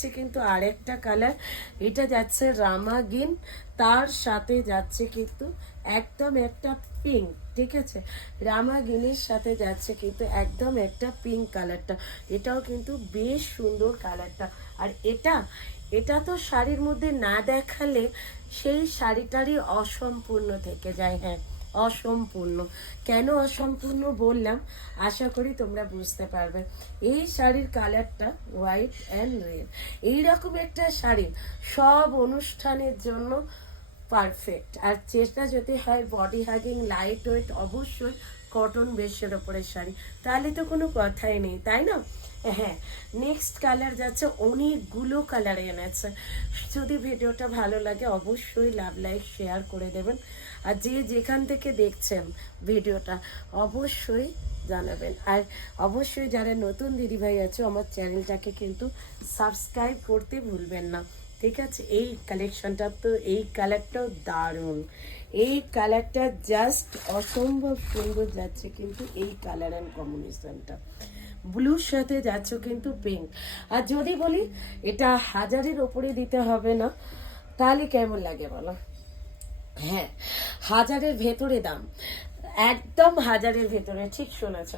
যাচ্ছে কিন্তু আরেকটা কালার, এটা যাচ্ছে রামা গ্রিন, তার সাথে যাচ্ছে কিন্তু একদম একটা পিঙ্ক। ঠিক আছে, রামা গ্রিনের সাথে যাচ্ছে কিন্তু একদম একটা পিঙ্ক কালারটা, এটাও কিন্তু বেশ সুন্দর কালারটা। আর এটা এটা তো শাড়ির মধ্যে না দেখালে সেই শাড়িটারই অসম্পূর্ণ থেকে যায়। হ্যাঁ, অসম্পূর্ণ। কেন অসম্পূর্ণ বললাম, আশা করি তোমরা বুঝতে পারবে। এই শাড়ির কালারটা হোয়াইট অ্যান্ড রেড, এইরকম একটা শাড়ি সব অনুষ্ঠানের জন্য পারফেক্ট। আর চেষ্টা যদি হয় বডি হাগিং লাইট ওয়েট, অবশ্যই কটন বেশের ওপরের শাড়ি, তাহলে তো কোনো কথাই নেই, তাই না? হ্যাঁ, নেক্সট কালার যাচ্ছে, অনেকগুলো কালার এনেছে। যদি ভিডিওটা ভালো লাগে অবশ্যই লাভ লাইক শেয়ার করে দেবেন। আর যে যেখান থেকে দেখছেন ভিডিওটা অবশ্যই জানাবেন। আর অবশ্যই যারা নতুন দিদিভাই আছে আমার চ্যানেলটাকে কিন্তু সাবস্ক্রাইব করতে ভুলবেন না। ঠিক আছে, এই কালেকশনটা তো, এই কালারটাও দারুণ, এই কালারটা জাস্ট অসম্ভব সুন্দর যাচ্ছে কিন্তু এই কালার অ্যান্ড কম্বিনেশনটা। ব্লুর সাথে যাচ্ছে কিন্তু পিঙ্ক। আর যদি বলি এটা 1000-এর ওপরে দিতে হবে না, তাহলে কেমন লাগে বলো? হ্যাঁ, 1000-এর ভেতরে দাম, একদম 1000-এর ভেতরে, ঠিক শুনেছ।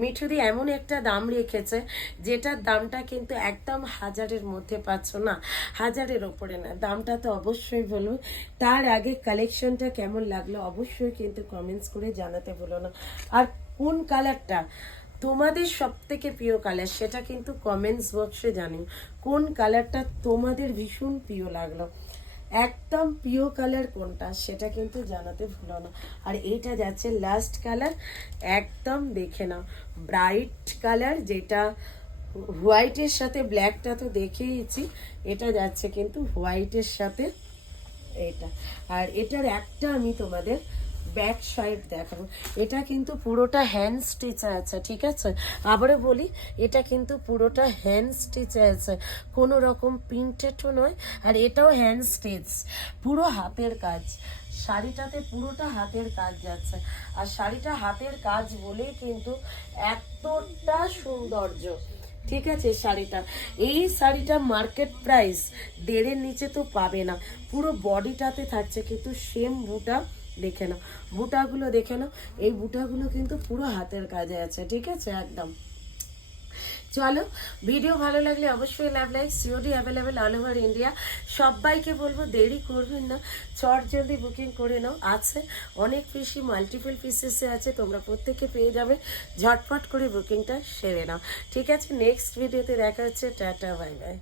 মিঠুদি এমন একটা দাম রেখেছে যেটার দামটা কিন্তু একদম 1000-এর মধ্যে পাচ্ছ না, 1000-এর ওপরে না। দামটা তো অবশ্যই বলবো। তার আগে কালেকশনটা কেমন লাগলো অবশ্যই কিন্তু কমেন্টস করে জানাতে ভুলো না। আর কোন কালারটা তোমাদের সব থেকে প্রিয় কালার সেটা কিন্তু কমেন্টস বক্সে জানিও। কোন কালারটা তোমাদের ভীষণ প্রিয় লাগলো, একদম প্রিয় কালার কোনটা সেটা কিন্তু জানাতে ভুলো না। আর এইটা যাচ্ছে লাস্ট কালার, একদম দেখে নাও ব্রাইট কালার, যেটা হোয়াইটের সাথে ব্ল্যাকটা তো দেখেইছি, এটা যাচ্ছে কিন্তু হোয়াইটের সাথে এটা। আর এটার একটা আমি তোমাদের ব্যাক সাইড দেখাবো, এটা কিন্তু পুরোটা হ্যান্ড স্টিচ আছে। ঠিক আছে, আবারও বলি, এটা কিন্তু পুরোটা হ্যান্ড স্টিচ আছে, কোনো রকম প্রিন্টেডও নয়। আর এটাও হ্যান্ড স্টিচ, পুরো হাতের কাজ, শাড়িটাতে পুরোটা হাতের কাজ যাচ্ছে। আর শাড়িটা হাতের কাজ বলে কিন্তু এতটা সৌন্দর্য। ঠিক আছে, শাড়িটা, এই শাড়িটা মার্কেট প্রাইস 1.5-এর নিচে তো পাবে না। পুরো বডিটাতে থাকছে কিন্তু সেম বুটা, দেখে নাও বুটাগুলো, দেখে নাও এই বুটাগুলো কিন্তু পুরো হাতের কাজে আছে। ঠিক আছে, একদম। চলো, ভিডিও ভালো লাগলে অবশ্যই love like, COD available all over India. সবাইকে বলবো দেরি করবেন না, চট জলদি বুকিং করে নাও। আছে অনেক পিসি, মাল্টিপল পিসেসে আছে, তোমরা প্রত্যেকে পেয়ে যাবে, ঝটপট করে বুকিংটা সেরে নাও। ঠিক আছে, নেক্সট ভিডিওতে দেখা হচ্ছে, টাটা বাই বাই।